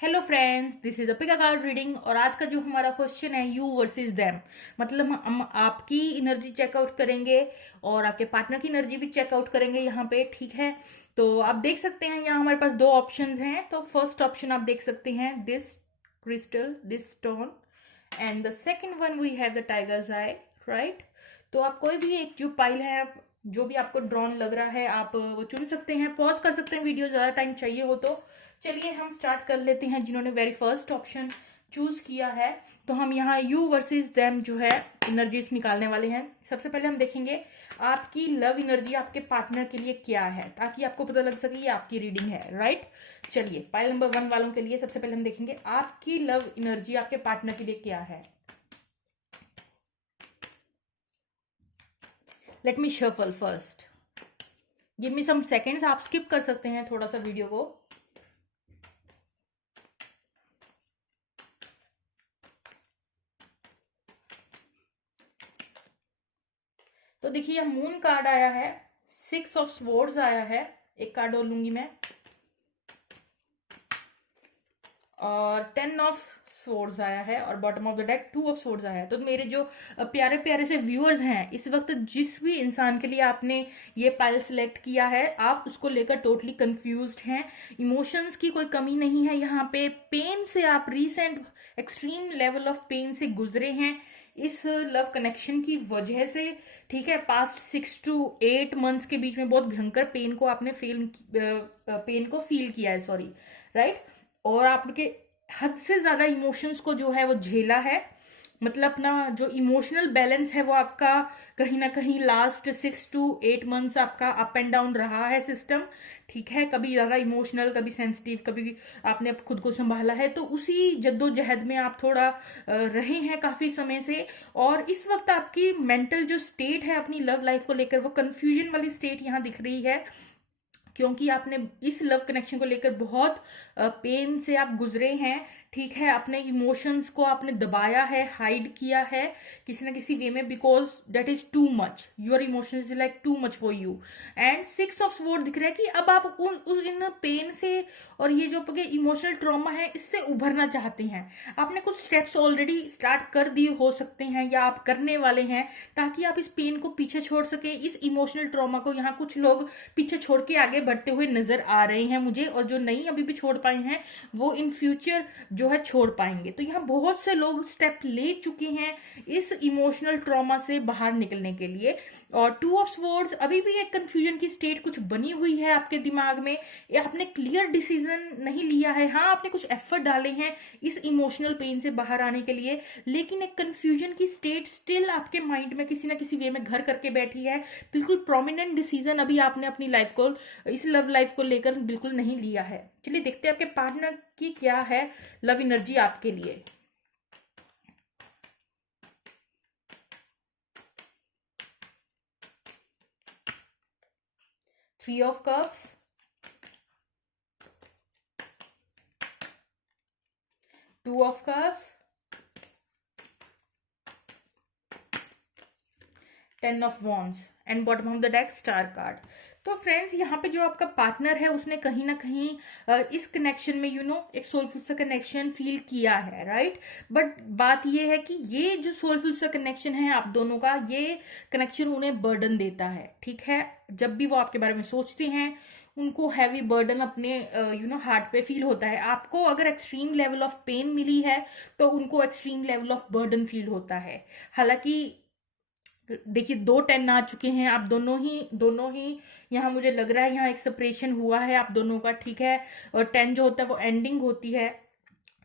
Hello friends, this is Apika card reading. और आज का जो हमारा क्वेश्चन है यू वर्सेस देम, मतलब हम आपकी एनर्जी चेकआउट करेंगे और आपके पार्टनर की एनर्जी भी चेकआउट करेंगे यहाँ पे। ठीक है, तो आप देख सकते हैं यहाँ हमारे पास दो ऑप्शंस हैं। तो फर्स्ट ऑप्शन आप देख सकते हैं this crystal, this stone, and the second one we have the tiger's eye. Right, तो आप कोई भी एक जो पाइल है, जो भी आपको ड्रॉन लग रहा है, आप वो चुन सकते हैं। पॉज कर सकते हैं वीडियो, ज़्यादा टाइम चाहिए हो तो। चलिए हम स्टार्ट कर लेते हैं। जिन्होंने वेरी फर्स्ट ऑप्शन चूज किया है, तो हम यहाँ यू वर्सेस देम जो है एनर्जीज निकालने वाले हैं। सबसे पहले हम देखेंगे आपकी लव एनर्जी आपके पार्टनर के लिए क्या है, ताकि आपको पता लग सके ये आपकी रीडिंग है। राइट, चलिए पाइल नंबर 1 वालों के लिए सबसे पहले हम देखेंगे आपकी लव एनर्जी आपके पार्टनर के लिए क्या है। Let me shuffle first, give me some seconds. आप स्किप कर सकते हैं थोड़ा सा वीडियो को। तो देखिए यह मून कार्ड आया है, 6 ऑफ स्वॉर्ड्स आया है, एक कार्ड और लूंगी मैं, और 10 ऑफ स्वॉर्ड्स आया है, और bottom of the deck 2 of swords आया है। तो मेरे जो प्यारे प्यारे से व्यूअर्स हैं, इस वक्त जिस भी इंसान के लिए आपने ये पाइल सेलेक्ट किया है, आप उसको लेकर टोटली कंफ्यूज्ड हैं। इमोशंस की कोई कमी नहीं है यहाँ पे। पेन से आप recent extreme level of pain से गुजरे हैं इस लव कनेक्शन की वजह से। ठीक है, पास्ट 6 to 8 मंथ्स के बीच में बहुत भयंकर पेन को आपने पेन को फील किया है, सॉरी। राइट, और आपके हद से ज्यादा इमोशंस को जो है वो झेला है। मतलब अपना जो इमोशनल बैलेंस है वो आपका कहीं ना कहीं लास्ट 6 to 8 मंथ्स आपका अप एंड डाउन रहा है सिस्टम। ठीक है, कभी ज्यादा इमोशनल, कभी सेंसिटिव, कभी आपने खुद को संभाला है। तो उसी जद्दोजहद में आप थोड़ा रहे हैं काफी समय से। और इस वक्त आपकी मेंटल जो स्टेट है अपनी लव लाइफ को लेकर, वो कंफ्यूजन वाली स्टेट यहाँ दिख रही है, क्योंकि आपने इस लव कनेक्शन को लेकर बहुत पेन से आप गुजरे हैं। ठीक है, अपने इमोशंस को आपने दबाया है, हाइड किया है किसी ना किसी वे में, because that is too much, your emotions is like too much for you. And 6 of sword दिख रहा है कि अब आप इन पेन से और ये जो आपके इमोशनल ट्रॉमा है इससे उभरना चाहते हैं। आपने कुछ स्टेप्स ऑलरेडी स्टार्ट कर दिए हो सकते हैं, या आप करने वाले हैं, ताकि आप इस पेन को पीछे छोड़ सकें, इस इमोशनल ट्रॉमा को। यहाँ कुछ लोग पीछे छोड़ के आगे बढ़ते हुए नजर आ रहे हैं मुझे, और जो नहीं अभी भी छोड़ पाए हैं वो इन फ्यूचर जो है छोड़ पाएंगे। तो यहाँ बहुत से लोग स्टेप ले चुके हैं इस इमोशनल ट्रॉमा से बाहर निकलने के लिए। और 2 ऑफ स्वॉर्ड्स, अभी भी एक कंफ्यूजन की स्टेट कुछ बनी हुई है आपके दिमाग में। आपने क्लियर डिसीजन नहीं लिया है। हाँ, आपने कुछ एफर्ट डाले हैं इस इमोशनल पेन से बाहर आने के लिए, लेकिन एक कंफ्यूजन की स्टेट स्टिल आपके माइंड में किसी ना किसी वे में घर करके बैठी है। बिल्कुल प्रोमिनेंट डिसीजन अभी आपने अपनी लाइफ को, इस लव लाइफ को लेकर बिल्कुल नहीं लिया है। चलिए देखते हैं आपके पार्टनर की क्या है लव एनर्जी आपके लिए। 3 of cups, 2 of cups, 10 of wands, and bottom of the deck star card. तो फ्रेंड्स, यहाँ पे जो आपका पार्टनर है उसने कहीं ना कहीं इस कनेक्शन में एक सोलफुल सा कनेक्शन फील किया है। राइट, बट बात ये है कि ये जो सोलफुल सा कनेक्शन है आप दोनों का, ये कनेक्शन उन्हें बर्डन देता है। ठीक है, जब भी वो आपके बारे में सोचते हैं उनको हैवी बर्डन अपने हार्ट पे फील होता है। आपको अगर एक्सट्रीम लेवल ऑफ पेन मिली है तो उनको extreme level of burden feel होता है। हालांकि देखिए 2 10 आ चुके हैं, आप दोनों ही यहाँ मुझे लग रहा है यहाँ एक सेपरेशन हुआ है आप दोनों का। ठीक है, और 10 जो होता है वो एंडिंग होती है,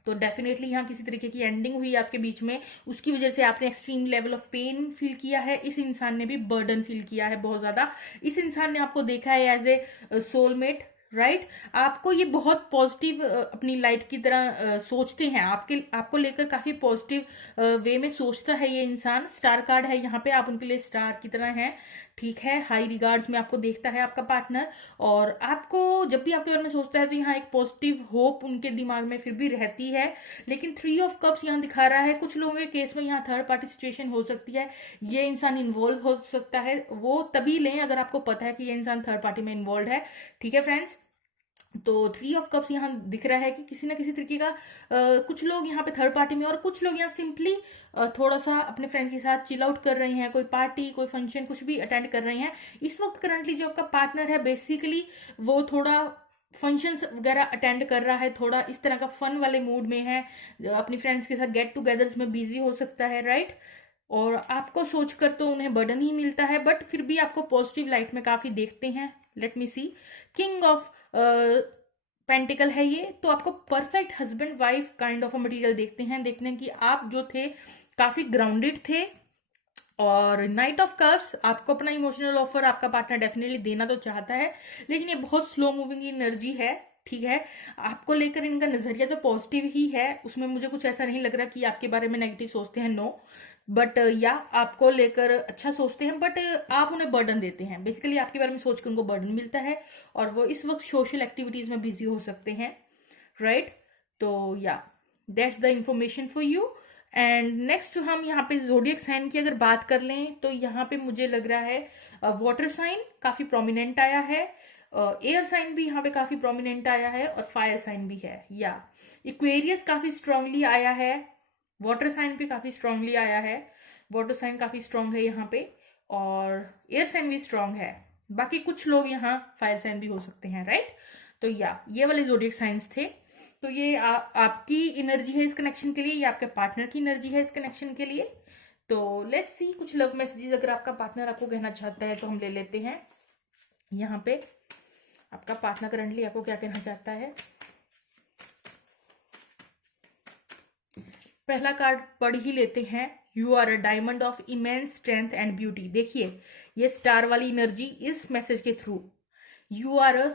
तो डेफिनेटली यहाँ किसी तरीके की एंडिंग हुई आपके बीच में। उसकी वजह से आपने extreme level of pain feel किया है। इस इंसान ने भी बर्डन फील किया है बहुत ज्यादा। इस इंसान ने आपको देखा है एज ए सोलमेट। राइट, आपको ये बहुत पॉजिटिव अपनी लाइफ की तरह सोचते हैं, आपको लेकर काफी पॉजिटिव वे में सोचता है ये इंसान। स्टार कार्ड है यहाँ पे, आप उनके लिए स्टार की तरह हैं। ठीक है, हाई रिगार्ड्स में आपको देखता है आपका पार्टनर, और आपको जब भी आपके बारे में सोचता है तो यहाँ एक पॉजिटिव होप उनके दिमाग में फिर भी रहती है। लेकिन 3 ऑफ कप्स यहाँ दिखा रहा है, कुछ लोगों के केस में यहाँ थर्ड पार्टी सिचुएशन हो सकती है। ये इंसान इन्वॉल्व हो सकता है, वो तभी लें अगर आपको पता है कि ये इंसान थर्ड पार्टी में इन्वॉल्व है। ठीक है फ्रेंड्स, तो थ्री ऑफ कप्स यहाँ दिख रहा है कि किसी ना किसी तरीके का कुछ लोग यहाँ पे थर्ड पार्टी में, और कुछ लोग यहाँ सिंपली थोड़ा सा अपने फ्रेंड्स के साथ चिल आउट कर रहे हैं, कोई पार्टी कोई फंक्शन कुछ भी अटेंड कर रहे हैं इस वक्त। करंटली जो आपका पार्टनर है बेसिकली वो थोड़ा फंक्शंस वगैरह अटेंड कर रहा है, थोड़ा इस तरह का फन वाले मूड में है, अपनी फ्रेंड्स के साथ गेट टुगेदर्स में बिजी हो सकता है, राइट। और आपको सोचकर तो उन्हें बर्डन ही मिलता है, बट फिर भी आपको पॉजिटिव लाइट में काफी देखते हैं। Let me see, king of pentacles है ये, तो आपको perfect husband wife kind of a material देखते हैं। देखने कि आप जो थे काफी ग्राउंडेड थे। और नाइट ऑफ कप्स, आपको अपना इमोशनल ऑफर आपका पार्टनर डेफिनेटली देना तो चाहता है, लेकिन ये बहुत स्लो मूविंग एनर्जी है, ठीक है। आपको लेकर इनका नजरिया तो पॉजिटिव ही है, उसमें मुझे कुछ ऐसा नहीं लग रहा कि आपके बारे में नेगेटिव सोचते हैं, नो। बट या आपको लेकर अच्छा सोचते हैं, बट आप उन्हें बर्डन देते हैं, बेसिकली आपके बारे में सोच के उनको बर्डन मिलता है, और वो इस वक्त सोशल एक्टिविटीज में बिजी हो सकते हैं, राइट। तो या that's the information for you. And next हम यहाँ पे जोडियक साइन की अगर बात कर लें तो यहाँ पे मुझे लग रहा है वाटर साइन काफी प्रोमिनेंट आया है, एयर साइन भी यहाँ पे काफी प्रोमिनेंट आया है, और फायर साइन भी है। या इक्वेरियस काफी स्ट्रांगली आया है, वाटर साइन भी काफी स्ट्रांगली आया है, वाटर साइन काफी स्ट्रांग है यहाँ पे, और एयर साइन भी स्ट्रांग है। बाकी कुछ लोग यहाँ फायर साइन भी हो सकते हैं, राइट। तो या ये वाले जोडियक साइंस थे। तो ये आपकी एनर्जी है इस कनेक्शन के लिए, ये आपके पार्टनर की एनर्जी है इस कनेक्शन के लिए। तो लेट्स सी कुछ लव मैसेजेस अगर आपका पार्टनर आपको कहना चाहता है तो हम ले लेते हैं। यहाँ पे आपका पार्टनर करंटली आपको क्या कहना चाहता है। पहला कार्ड पढ़ ही लेते हैं। You are a diamond of immense strength and beauty. देखिए ये स्टार वाली एनर्जी इस मैसेज के through, you are a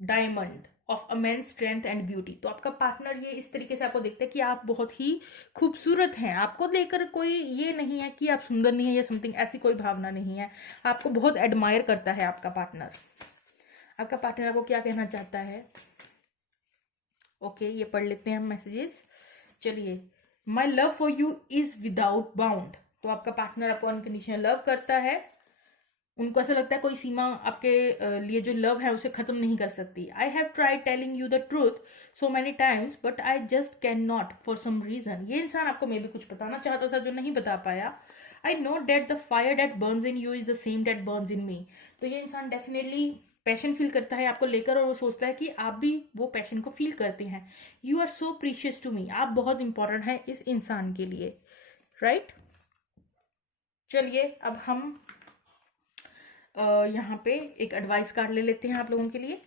diamond of immense strength and beauty. तो आपका पार्टनर ये इस तरीके से आपको देखता है कि आप बहुत ही खूबसूरत हैं, आपको लेकर कोई ये नहीं है कि आप सुंदर नहीं है या समथिंग, ऐसी कोई भावना नहीं है, आपको बहुत एडमायर करता है आपका पार्टनर। आपका पार्टनर आपको क्या कहना चाहता है। ओके ये पढ़ लेते हैं हम मैसेजेस। चलिए, my love for you is without bound. तो आपका पार्टनर आपको अनकंडीशनल लव करता है, उनको ऐसा लगता है कोई सीमा आपके लिए जो लव है उसे खत्म नहीं कर सकती। I have tried telling you the truth so many times but I just can not for some reason. ये इंसान आपको मे भी कुछ बताना चाहता था जो नहीं बता पाया। I know that the fire that burns in you is the same that burns in me. तो ये इंसान डेफिनेटली पैशन फील करता है आपको लेकर, और वो सोचता है कि आप भी वो पैशन को फील करते हैं। You are so precious to me. आप बहुत इंपॉर्टेंट हैं इस इंसान के लिए, राइट। चलिए अब हम यहाँ पे एक एडवाइस कार्ड ले लेते हैं आप लोगों के लिए।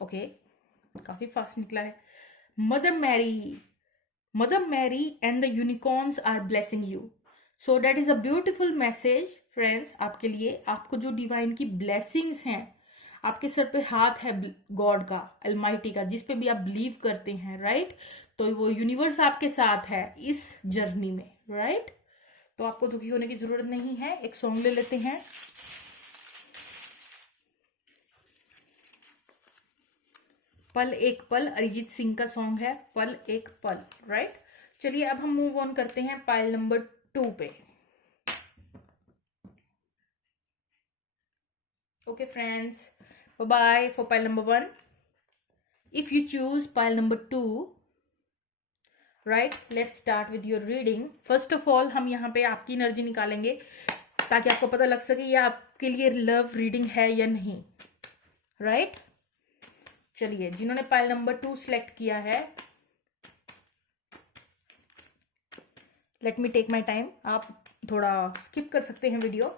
ओके काफी फास्ट निकला है। Mother Mary and the unicorns are blessing you. So that is a beautiful message friends आपके लिए। आपको जो डिवाइन की ब्लेसिंग्स हैं, आपके सर पे हाथ है गॉड का, अलमाइटी का, जिस पे भी आप बिलीव करते हैं, राइट। तो वो यूनिवर्स आपके साथ है इस जर्नी में, राइट। तो आपको दुखी होने की जरूरत नहीं है। एक सॉन्ग ले लेते हैं। पल एक पल, अरिजीत सिंह का सॉन्ग है, पल एक पल, राइट। चलिए अब हम मूव ऑन करते हैं पाइल नंबर 2 पे। Okay friends, bye bye for pile number 1। If you choose pile number 2, right, let's start with your reading. First of all हम यहाँ पे आपकी एनर्जी निकालेंगे ताकि आपको पता लग सके ये आपके लिए लव रीडिंग है या नहीं, राइट। चलिए, जिन्होंने पाइल नंबर 2 सिलेक्ट किया है, let me take my time. आप थोड़ा स्किप कर सकते हैं वीडियो।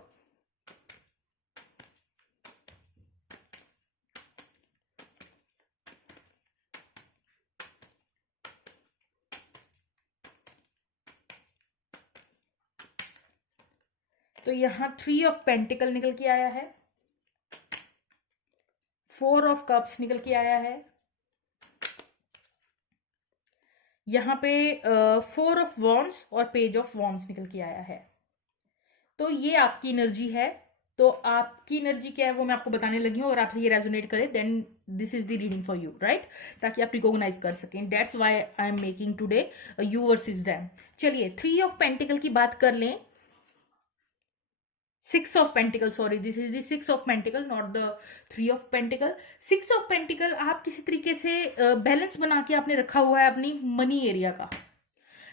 तो यहाँ 3 ऑफ पेंटिकल निकल के आया है, 4 ऑफ कप्स निकल के आया है, यहाँ पे 4 ऑफ वॉन्ड्स और पेज ऑफ वॉन्ड्स निकल के आया है। तो ये आपकी एनर्जी है। तो आपकी एनर्जी क्या है वो मैं आपको बताने लगी हूँ। अगर आपसे ये रेजोनेट करे then this is the reading for you, right, ताकि आप रिकॉग्नाइज कर सकें। That's why I am making today you versus them. चलिए 3 ऑफ पेंटिकल की बात कर लें six of pentacles, sorry, this is the six of pentacles, not the three of pentacles. Six of pentacles, आप किसी तरीके से बैलेंस बना के आपने रखा हुआ है अपनी मनी एरिया का।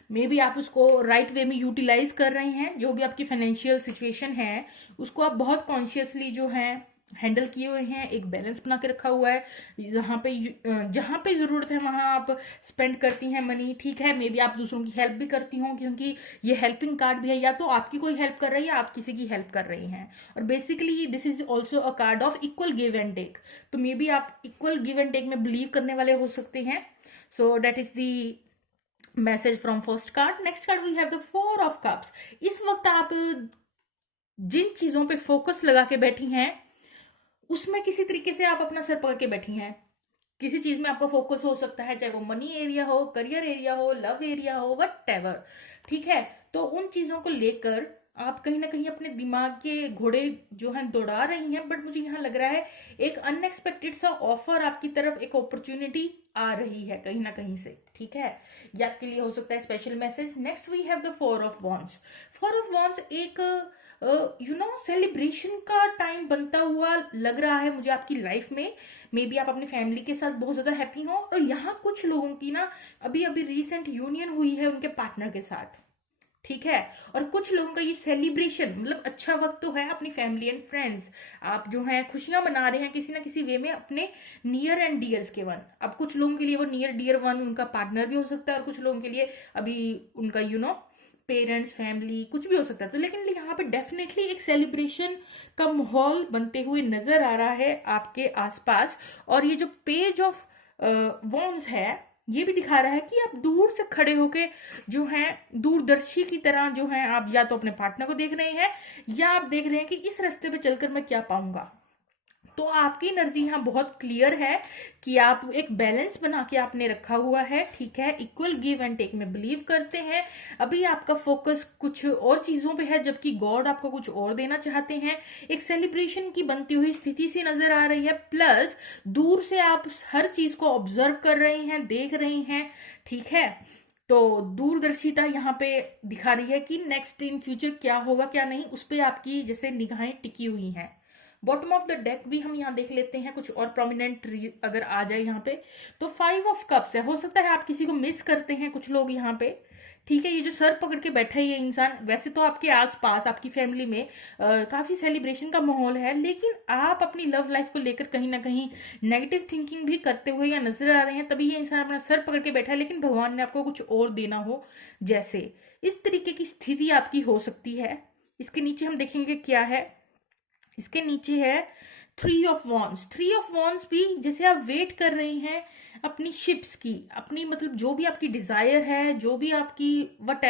मे बी आप उसको राइट वे में यूटिलाइज कर रहे हैं, जो भी आपकी फाइनेंशियल सिचुएशन है उसको आप बहुत कॉन्शियसली जो है हैंडल किए हुए हैं, एक बैलेंस बना के रखा हुआ है। जहाँ पे ज़रूरत है वहाँ आप स्पेंड करती हैं मनी, ठीक है। मे बी आप दूसरों की हेल्प भी करती हों, क्योंकि ये हेल्पिंग कार्ड भी है, या तो आपकी कोई हेल्प कर रही है या आप किसी की हेल्प कर रही हैं। और basically this is also a card of equal give and take, तो मे बी आप इक्वल गिव एंड टेक में बिलीव करने वाले हो सकते हैं। So that is the message from first card. Next card we have the four of cups. इस वक्त आप जिन चीजों पे फोकस लगा के बैठी हैं उसमें किसी तरीके से आप अपना सर पकड़ के बैठी हैं। किसी चीज में आपका फोकस हो सकता है, चाहे वो मनी एरिया हो, करियर एरिया हो, लव एरिया हो, व्हाटएवर, ठीक है। तो उन चीजों को लेकर आप कहीं ना कहीं अपने दिमाग के घोड़े जो हैं दौड़ा रही हैं, बट मुझे यहाँ लग रहा है एक अनएक्सपेक्टेड सा ऑफर आपकी तरफ, एक अपॉर्चुनिटी आ रही है कहीं ना कहीं से, ठीक है। ये आपके लिए हो सकता है special message. Next we have the four of wands. Four of wands एक सेलिब्रेशन का टाइम बनता हुआ लग रहा है मुझे आपकी लाइफ में। मे बी आप अपनी फैमिली के साथ बहुत ज्यादा हैप्पी हो, और यहाँ कुछ लोगों की ना अभी अभी रिसेंट यूनियन हुई है उनके पार्टनर के साथ, ठीक है। और कुछ लोगों का ये सेलिब्रेशन मतलब अच्छा वक्त तो है अपनी फैमिली एंड फ्रेंड्स, आप जो है खुशियां मना रहे हैं किसी ना किसी वे में अपने नियर एंड डियर्स के वन। अब कुछ लोगों के लिए वो नियर डियर वन उनका पार्टनर भी हो सकता है, और कुछ लोगों के लिए अभी उनका पेरेंट्स, फैमिली, कुछ भी हो सकता है। तो लेकिन यहाँ पे डेफिनेटली एक सेलिब्रेशन का माहौल बनते हुए नजर आ रहा है आपके आसपास। और ये जो पेज ऑफ वॉन्ड्स है ये भी दिखा रहा है कि आप दूर से खड़े होके जो है दूरदर्शी की तरह जो है आप या तो अपने पार्टनर को देख रहे हैं, या आप देख रहे हैं कि इस रास्ते पे चलकर मैं क्या पाऊंगा। तो आपकी एनर्जी यहाँ बहुत क्लियर है कि आप एक बैलेंस बना के आपने रखा हुआ है, ठीक है। इक्वल गिव एंड टेक में बिलीव करते हैं। अभी आपका फोकस कुछ और चीजों पे है, जबकि गॉड आपको कुछ और देना चाहते हैं। एक सेलिब्रेशन की बनती हुई स्थिति सी नजर आ रही है, प्लस दूर से आप हर चीज को ऑब्जर्व कर रहे हैं, देख रहे हैं, ठीक है। तो दूरदर्शिता यहाँ पे दिखा रही है कि नेक्स्ट इन फ्यूचर क्या होगा क्या नहीं, उस पर आपकी जैसे निगाहें टिकी हुई हैं। बॉटम ऑफ द डेक भी हम यहाँ देख लेते हैं, कुछ और प्रोमिनेंट अगर आ जाए यहाँ पे तो फाइव ऑफ कप्स है। हो सकता है आप किसी को मिस करते हैं कुछ लोग यहाँ पे, ठीक है। ये जो सर पकड़ के बैठा है ये इंसान, वैसे तो आपके आसपास आपकी फैमिली में काफी सेलिब्रेशन का माहौल है, लेकिन आप अपनी लव लाइफ को लेकर कहीं ना कहीं नेगेटिव थिंकिंग भी करते हुए या नजर आ रहे हैं, तभी ये इंसान अपना सर पकड़ के बैठा है, लेकिन भगवान ने आपको कुछ और देना हो जैसे, इस तरीके की स्थिति आपकी हो सकती है। इसके नीचे हम देखेंगे क्या है। इसके नीचे है three of wands. Three of wands भी जैसे आप वेट कर रहे हैं अपनी शिप्स की, अपनी मतलब जो भी आपकी डिजायर है, जो भी आपकी वट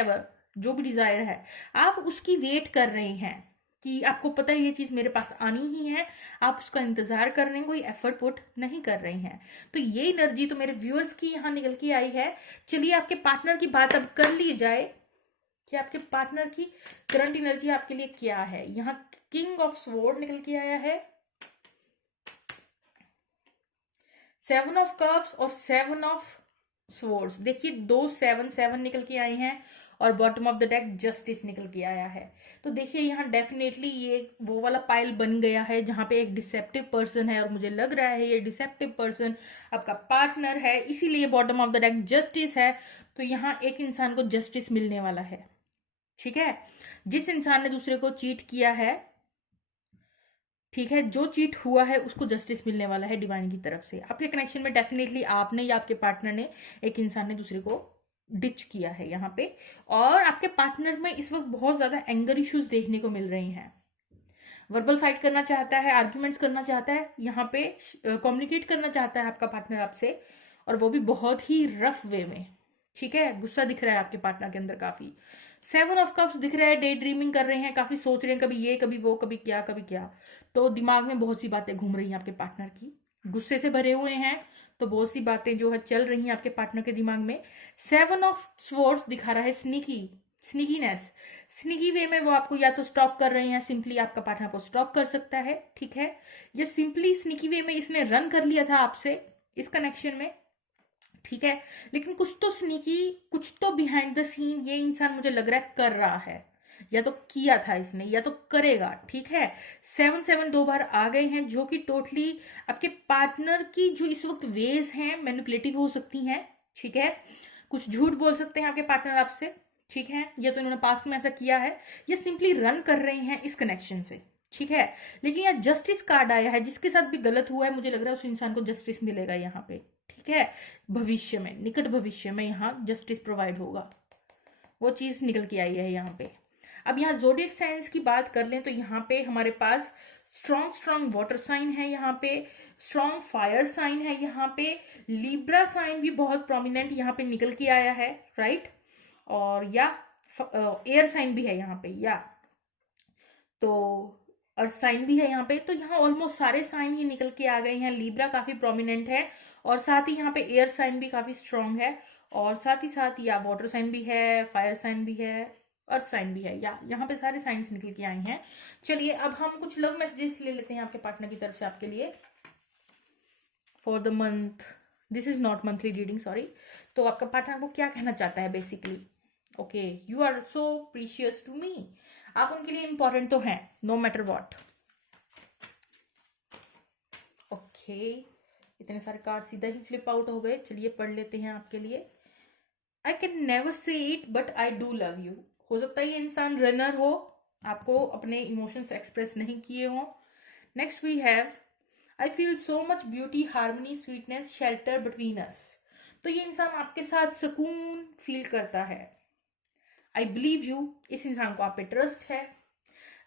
जो भी डिजायर है आप उसकी वेट कर रहे हैं, कि आपको पता है ये चीज मेरे पास आनी ही है, आप उसका इंतजार कर रहे हैं, कोई एफर्ट पुट नहीं कर रहे हैं। तो ये एनर्जी तो मेरे व्यूअर्स की यहाँ निकल के आई है। चलिए आपके पार्टनर की बात अब कर ली जाए कि आपके पार्टनर की करंट एनर्जी आपके लिए क्या है। यहाँ किंग ऑफ स्वॉर्ड निकल के आया है, सेवन ऑफ कप्स और सेवन ऑफ स्वॉर्ड्स। देखिए दो सेवन सेवन निकल के आए हैं, और bottom of the deck justice निकल के आया है। तो देखिए यहाँ डेफिनेटली ये वो वाला पाइल बन गया है जहां पे एक डिसेप्टिव पर्सन है, और मुझे लग रहा है ये डिसेप्टिव पर्सन आपका पार्टनर है, इसीलिए bottom of the deck justice है। तो यहाँ एक इंसान को जस्टिस मिलने वाला है, ठीक है। जिस इंसान ने दूसरे को चीट किया है, ठीक है, जो चीट हुआ है उसको जस्टिस मिलने वाला है डिवाइन की तरफ से। आपके कनेक्शन में डेफिनेटली आपने या आपके पार्टनर ने, एक इंसान ने दूसरे को डिच किया है यहाँ पे, और आपके पार्टनर में इस वक्त बहुत ज्यादा एंगर इश्यूज देखने को मिल रही हैं। वर्बल फाइट करना चाहता है, आर्ग्यूमेंट्स करना चाहता है, यहाँ पे कम्युनिकेट करना चाहता है आपका पार्टनर आपसे, और वो भी बहुत ही रफ वे में, ठीक है। गुस्सा दिख रहा है आपके पार्टनर के अंदर काफी। सेवन ऑफ कप्स दिख रहा है, डे ड्रीमिंग कर रहे हैं, काफी सोच रहे हैं, कभी ये कभी वो कभी क्या कभी क्या। तो दिमाग में बहुत सी बातें घूम रही हैं आपके पार्टनर की, गुस्से से भरे हुए हैं, तो बहुत सी बातें जो है चल रही हैं आपके पार्टनर के दिमाग में। सेवन ऑफ स्वॉर्ड्स दिखा रहा है स्नीकीनेस, स्नीकी वे में वो आपको या तो स्टॉक कर रहे हैं, सिंपली आपका पार्टनर को स्टॉक कर सकता है, ठीक है। या सिंपली स्नीकी वे में इसने रन कर लिया था आपसे इस कनेक्शन में, ठीक है। लेकिन कुछ तो स्नीकी, कुछ तो बिहाइंड द सीन ये इंसान मुझे लग रहा है कर रहा है, या तो किया था इसने या तो करेगा, ठीक है। 7 दो बार आ गए हैं, जो कि टोटली आपके पार्टनर की जो इस वक्त वेज हैं मैनिपुलेटिव हो सकती हैं, ठीक है। कुछ झूठ बोल सकते हैं आपके पार्टनर आपसे, ठीक है, या तो इन्होंने पास्ट में ऐसा किया है या सिंपली रन कर रहे हैं इस कनेक्शन से, ठीक है। लेकिन यहाँ जस्टिस कार्ड आया है, जिसके साथ भी गलत हुआ है मुझे लग रहा है उस इंसान को जस्टिस मिलेगा यहाँ पे, ठीक है। भविष्य में, निकट भविष्य में यहाँ जस्टिस प्रोवाइड होगा, वो चीज निकल के आई है यहाँ पे। अब यहाँ जोडियक साइंस की बात कर लें तो यहाँ पे हमारे पास स्ट्रॉन्ग वाटर साइन है, यहाँ पे स्ट्रॉन्ग फायर साइन है, यहाँ पे लिब्रा साइन भी बहुत प्रोमिनेंट यहाँ पे निकल के आया है, राइट। और या एयर साइन भी है यहाँ पे, या तो अर्थ साइन भी है यहाँ पे। तो यहाँ ऑलमोस्ट सारे साइन ही निकल के आ गए हैं। लिब्रा काफी प्रोमिनेंट है और साथ ही यहाँ पे एयर साइन भी काफी स्ट्रांग है, और साथ ही साथ या वाटर साइन भी है, फायर साइन भी है, अर्थ साइन भी है, या यहाँ पे सारे साइंस निकल के आए हैं। चलिए अब हम कुछ लव मैसेजेस ले लेते हैं आपके पार्टनर की तरफ से आपके लिए for the month. This is not monthly reading, sorry. तो आपका पार्टनर आपको क्या कहना चाहता है basically? Okay, you are so precious to me, आप उनके लिए इंपॉर्टेंट तो हैं नो मैटर वॉट। ओके, इतने सारे कार्ड सीधा ही फ्लिप आउट हो गए। चलिए पढ़ लेते हैं आपके लिए। I can never say it but I do love you. हो सकता है ये इंसान रनर हो, आपको अपने इमोशंस एक्सप्रेस नहीं किए हो। Next we have I feel so much beauty harmony sweetness shelter between us. तो ये इंसान आपके साथ सुकून फील करता है। आई बिलीव यू, इस इंसान को आप पे ट्रस्ट है,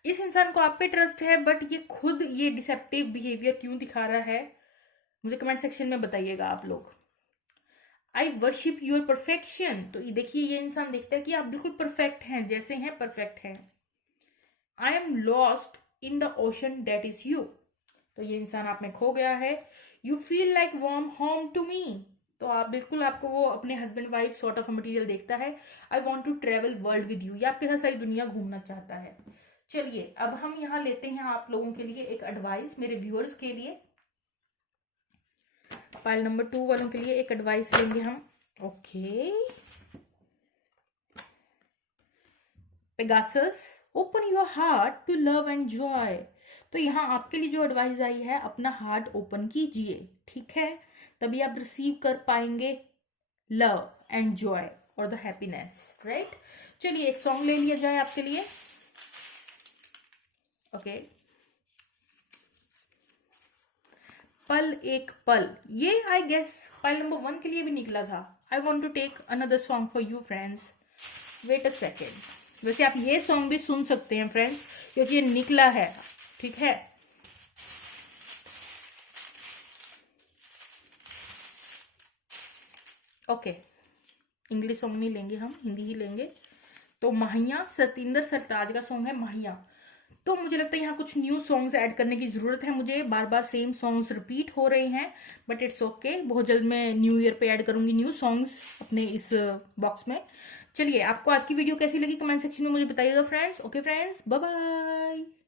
इस इंसान को आप पे ट्रस्ट है, बट ये खुद ये डिसेप्टिव बिहेवियर क्यों दिखा रहा है मुझे कमेंट सेक्शन में बताइएगा आप लोग। आई वर्शिप योर परफेक्शन। तो ये देखिए, ये इंसान देखता है कि आप बिल्कुल परफेक्ट हैं, जैसे हैं परफेक्ट हैं। I am lost in the ocean that is you. तो ये इंसान आप में खो गया है। You feel like warm home to me. तो आप बिल्कुल, आपको वो अपने husband wife sort of material देखता है। I want to travel world with you, या आपके साथ सारी दुनिया घूमना चाहता है। चलिए अब हम यहाँ लेते हैं आप लोगों के लिए एक एडवाइस, मेरे व्यूअर्स के लिए। फाइल नंबर 2 वालों के लिए एक एडवाइस लेंगे हम। Okay, Pegasus, open your heart to love and joy. तो यहाँ आपके लिए जो एडवाइस आई है, अपना हार्ट ओपन कीजिए, ठीक है, तभी आप रिसीव कर पाएंगे लव एंड जॉय और द हैप्पीनेस, राइट। चलिए एक सॉन्ग ले लिया जाए आपके लिए। ओके, पल एक पल, ये आई गेस फाइल नंबर 1 के लिए भी निकला था। I want to take another song for you friends, wait a second. वैसे आप ये सॉन्ग भी सुन सकते हैं फ्रेंड्स, क्योंकि ये निकला है, ठीक है। ओके, इंग्लिश सॉन्ग नहीं लेंगे हम, हिंदी ही लेंगे। तो माहिया, सतिंदर सरताज का सॉन्ग है माहिया। तो मुझे लगता है यहाँ कुछ न्यू सॉन्ग्स ऐड करने की जरूरत है मुझे, बार बार सेम सॉन्ग्स रिपीट हो रहे हैं, बट इट्स ओके। बहुत जल्द मैं न्यू ईयर पे ऐड करूंगी न्यू सॉन्ग्स अपने इस बॉक्स में। चलिए, आपको आज की वीडियो कैसी लगी कमेंट सेक्शन में मुझे बताइएगा friends. Okay friends, bye bye.